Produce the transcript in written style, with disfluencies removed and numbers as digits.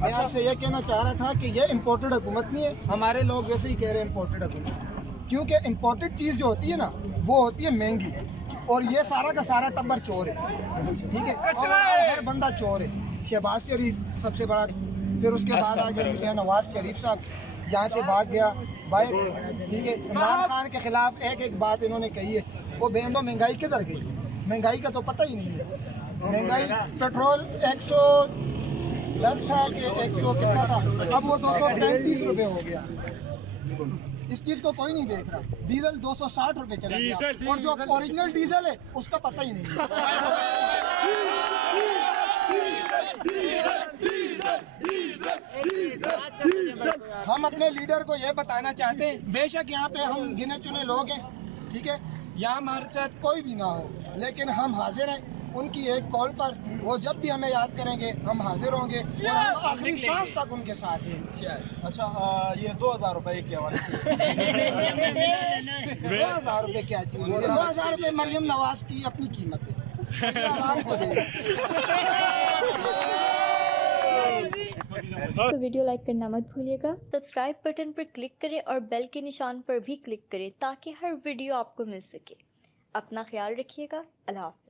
मैं आपसे ये कहना चाह रहा था कि ये इम्पोर्टेड हुकूमत नहीं है, हमारे लोग वैसे ही कह रहे हैं इम्पोर्टेड हुकूमत, क्योंकि इम्पोर्टेड चीज़ जो होती है ना वो होती है महंगी, और ये सारा का सारा टब्बर चोर है, ठीक है, और हर बंदा चोर है। शहबाज शरीफ सबसे बड़ा, फिर उसके बाद आगे मियां नवाज शरीफ साहब यहाँ से भाग गया भाई, ठीक है। इमरान खान के खिलाफ एक एक बात इन्होंने कही है, वो बेंदो महंगाई किधर गई, महंगाई का तो पता ही नहीं है। महंगाई पेट्रोल 110 था कि 100 कितना था, अब वो 235 रुपये हो गया। इस चीज को कोई नहीं देख रहा। डीजल 260 रुपये चला गया, और जो ओरिजिनल डीजल है उसका पता ही नहीं है। हम अपने लीडर को ये बताना चाहते हैं, बेशक यहाँ पे हम गिने चुने लोग हैं, ठीक है, यहाँ हमारे साथ कोई भी ना हो, लेकिन हम हाजिर हैं उनकी एक कॉल पर। वो जब भी हमें याद करेंगे हम हाजिर होंगे, और हम आखिरी सांस तक उनके साथ हैं। अच्छा, ये 2000 रुपये के हवाले से 2000 रुपये क्या चीज़, 2000 रुपये मरियम नवाज की अपनी कीमत है, ये आवाम को दे। तो वीडियो लाइक करना मत भूलिएगा, सब्सक्राइब बटन पर क्लिक करें और बेल के निशान पर भी क्लिक करें ताकि हर वीडियो आपको मिल सके। अपना ख्याल रखिएगा। अल्लाह हाफ़िज़।